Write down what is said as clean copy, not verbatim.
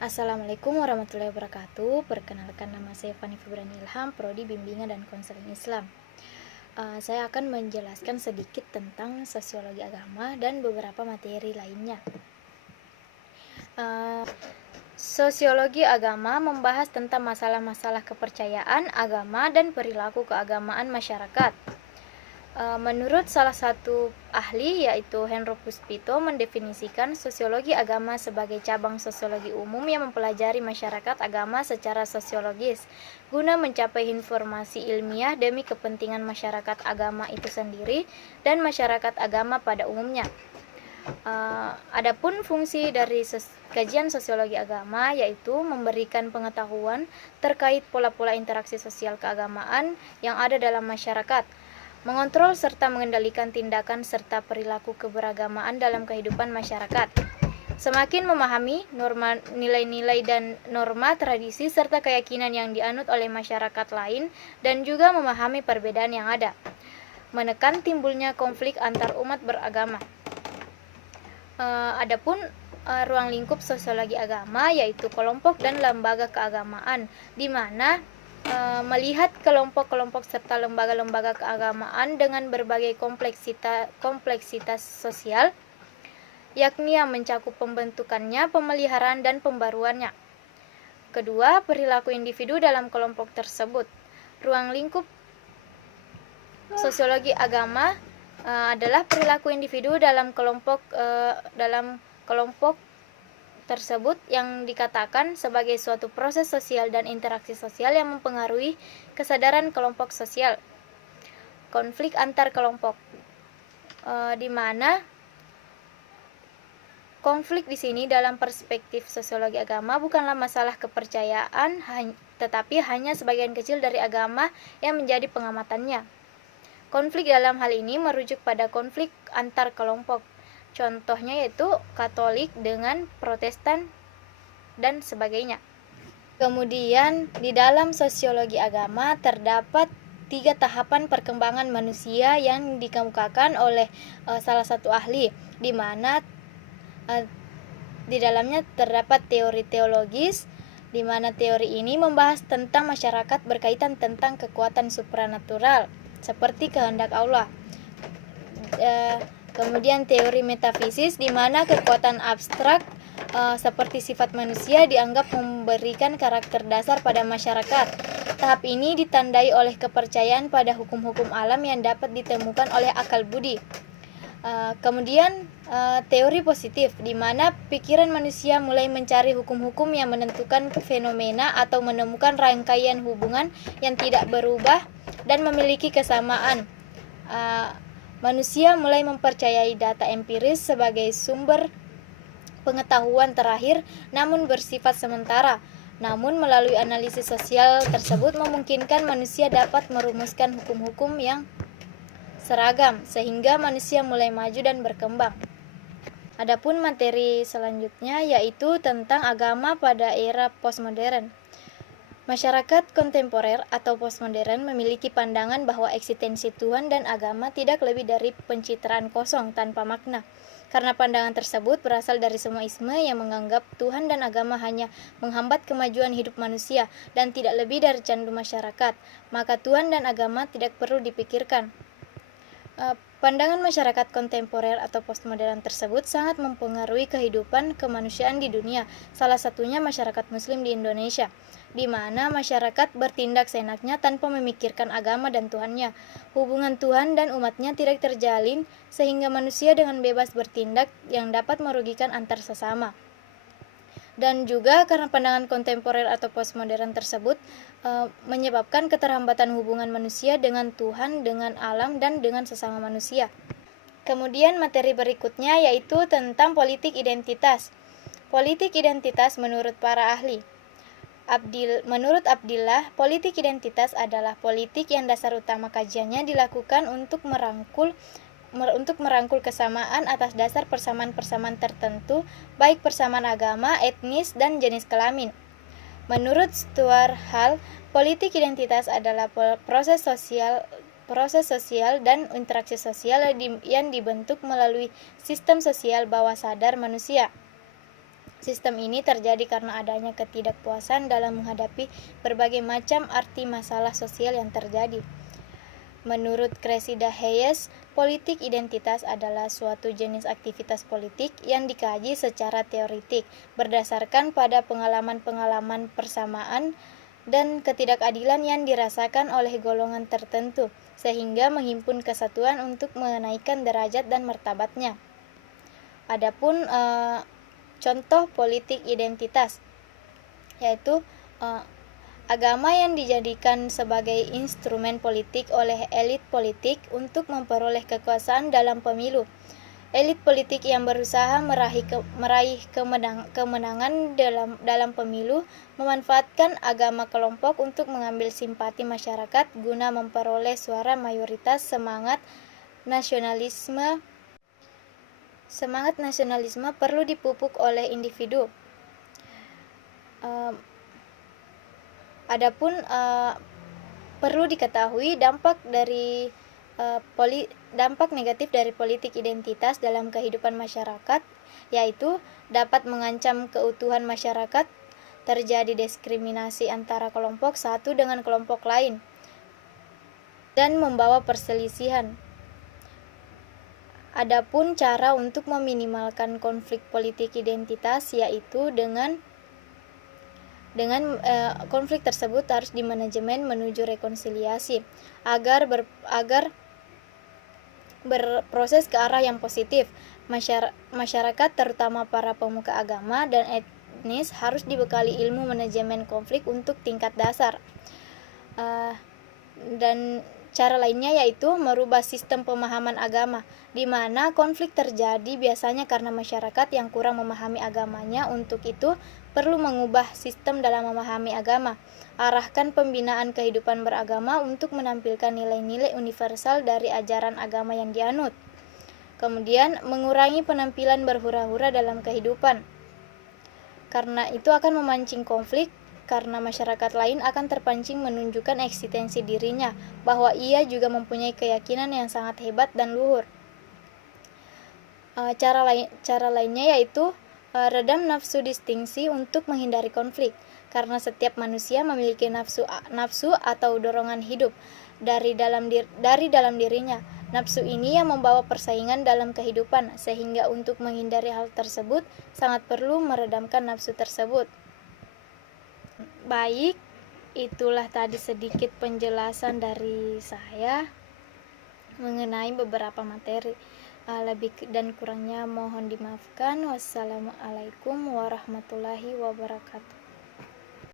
Assalamualaikum warahmatullahi wabarakatuh. Perkenalkan, nama saya Fani Febrani Ilham, Prodi Bimbingan dan Konseling Islam. Saya akan menjelaskan sedikit tentang sosiologi agama dan beberapa materi lainnya. Sosiologi agama membahas tentang masalah-masalah kepercayaan, agama, dan perilaku keagamaan masyarakat. Menurut salah satu ahli, yaitu Henro Puspito, mendefinisikan sosiologi agama sebagai cabang sosiologi umum yang mempelajari masyarakat agama secara sosiologis guna mencapai informasi ilmiah demi kepentingan masyarakat agama itu sendiri dan masyarakat agama pada umumnya. Adapun fungsi dari kajian sosiologi agama yaitu memberikan pengetahuan terkait pola-pola interaksi sosial keagamaan yang ada dalam masyarakat, mengontrol serta mengendalikan tindakan serta perilaku keberagamaan dalam kehidupan masyarakat. Semakin memahami norma, nilai-nilai dan norma tradisi serta keyakinan yang dianut oleh masyarakat lain dan juga memahami perbedaan yang ada. Menekan timbulnya konflik antar umat beragama. Adapun ruang lingkup sosiologi agama yaitu kelompok dan lembaga keagamaan, di mana melihat kelompok-kelompok serta lembaga-lembaga keagamaan dengan berbagai kompleksitas sosial, yakni yang mencakup pembentukannya, pemeliharaan, dan pembaruannya. Kedua, perilaku individu dalam kelompok tersebut. Ruang lingkup sosiologi agama adalah perilaku individu dalam kelompok tersebut yang dikatakan sebagai suatu proses sosial dan interaksi sosial yang mempengaruhi kesadaran kelompok sosial. Konflik antar kelompok, di mana konflik di sini dalam perspektif sosiologi agama bukanlah masalah kepercayaan, tetapi hanya sebagian kecil dari agama yang menjadi pengamatannya. Konflik dalam hal ini merujuk pada konflik antar kelompok. Contohnya yaitu Katolik dengan Protestan dan sebagainya. Kemudian di dalam sosiologi agama terdapat 3 tahapan perkembangan manusia yang dikemukakan oleh salah satu ahli, di mana di dalamnya terdapat teori teologis, di mana teori ini membahas tentang masyarakat berkaitan tentang kekuatan supranatural seperti kehendak Allah. Kemudian teori metafisis, di mana kekuatan abstrak seperti sifat manusia dianggap memberikan karakter dasar pada masyarakat. Tahap ini ditandai oleh kepercayaan pada hukum-hukum alam yang dapat ditemukan oleh akal budi. Kemudian teori positif, di mana pikiran manusia mulai mencari hukum-hukum yang menentukan fenomena atau menemukan rangkaian hubungan yang tidak berubah dan memiliki kesamaan. Manusia mulai mempercayai data empiris sebagai sumber pengetahuan terakhir namun bersifat sementara. Namun melalui analisis sosial tersebut memungkinkan manusia dapat merumuskan hukum-hukum yang seragam sehingga manusia mulai maju dan berkembang. Adapun materi selanjutnya yaitu tentang agama pada era postmodern. Masyarakat kontemporer atau postmodern memiliki pandangan bahwa eksistensi Tuhan dan agama tidak lebih dari pencitraan kosong tanpa makna. Karena pandangan tersebut berasal dari semua isme yang menganggap Tuhan dan agama hanya menghambat kemajuan hidup manusia dan tidak lebih dari candu masyarakat, maka Tuhan dan agama tidak perlu dipikirkan. Pandangan masyarakat kontemporer atau postmodern tersebut sangat mempengaruhi kehidupan kemanusiaan di dunia, salah satunya masyarakat Muslim di Indonesia, di mana masyarakat bertindak seenaknya tanpa memikirkan agama dan Tuhannya. Hubungan Tuhan dan umatnya tidak terjalin, sehingga manusia dengan bebas bertindak yang dapat merugikan antar sesama. Dan juga karena pandangan kontemporer atau postmodern tersebut menyebabkan keterhambatan hubungan manusia dengan Tuhan, dengan alam, dan dengan sesama manusia. Kemudian materi berikutnya yaitu tentang politik identitas. Politik identitas menurut para ahli. Menurut Abdillah, politik identitas adalah politik yang dasar utama kajiannya dilakukan untuk merangkul kesamaan atas dasar persamaan-persamaan tertentu, baik persamaan agama, etnis, dan jenis kelamin. Menurut Stuart Hall, politik identitas adalah proses sosial dan interaksi sosial yang dibentuk melalui sistem sosial bawah sadar manusia. Sistem ini terjadi karena adanya ketidakpuasan dalam menghadapi berbagai macam arti masalah sosial yang terjadi. Menurut Cressida Hayes, politik identitas adalah suatu jenis aktivitas politik yang dikaji secara teoritik berdasarkan pada pengalaman-pengalaman persamaan dan ketidakadilan yang dirasakan oleh golongan tertentu, sehingga menghimpun kesatuan untuk menaikkan derajat dan martabatnya. Adapun contoh politik identitas yaitu agama yang dijadikan sebagai instrumen politik oleh elit politik untuk memperoleh kekuasaan dalam pemilu. Elit politik yang berusaha meraih kemenangan dalam pemilu memanfaatkan agama kelompok untuk mengambil simpati masyarakat guna memperoleh suara mayoritas. Semangat nasionalisme perlu dipupuk oleh individu. Adapun perlu diketahui dampak negatif dari politik identitas dalam kehidupan masyarakat, yaitu dapat mengancam keutuhan masyarakat, terjadi diskriminasi antara kelompok satu dengan kelompok lain, dan membawa perselisihan. Adapun cara untuk meminimalkan konflik politik identitas yaitu dengan konflik tersebut harus dimanajemen menuju rekonsiliasi agar berproses ke arah yang positif. Masyarakat terutama para pemuka agama dan etnis harus dibekali ilmu manajemen konflik untuk tingkat dasar. Dan cara lainnya yaitu merubah sistem pemahaman agama, di mana konflik terjadi biasanya karena masyarakat yang kurang memahami agamanya. Untuk itu, perlu mengubah sistem dalam memahami agama. Arahkan pembinaan kehidupan beragama untuk menampilkan nilai-nilai universal dari ajaran agama yang dianut. Kemudian, mengurangi penampilan berhura-hura dalam kehidupan, karena itu akan memancing konflik, karena masyarakat lain akan terpancing menunjukkan eksistensi dirinya, bahwa ia juga mempunyai keyakinan yang sangat hebat dan luhur. Cara lainnya yaitu redam nafsu distingsi untuk menghindari konflik, karena setiap manusia memiliki nafsu atau dorongan hidup dari dalam dirinya. Nafsu ini yang membawa persaingan dalam kehidupan, sehingga untuk menghindari hal tersebut sangat perlu meredamkan nafsu tersebut. Baik, itulah tadi sedikit penjelasan dari saya mengenai beberapa materi. Lebih dan kurangnya mohon dimaafkan. Wassalamualaikum warahmatullahi wabarakatuh.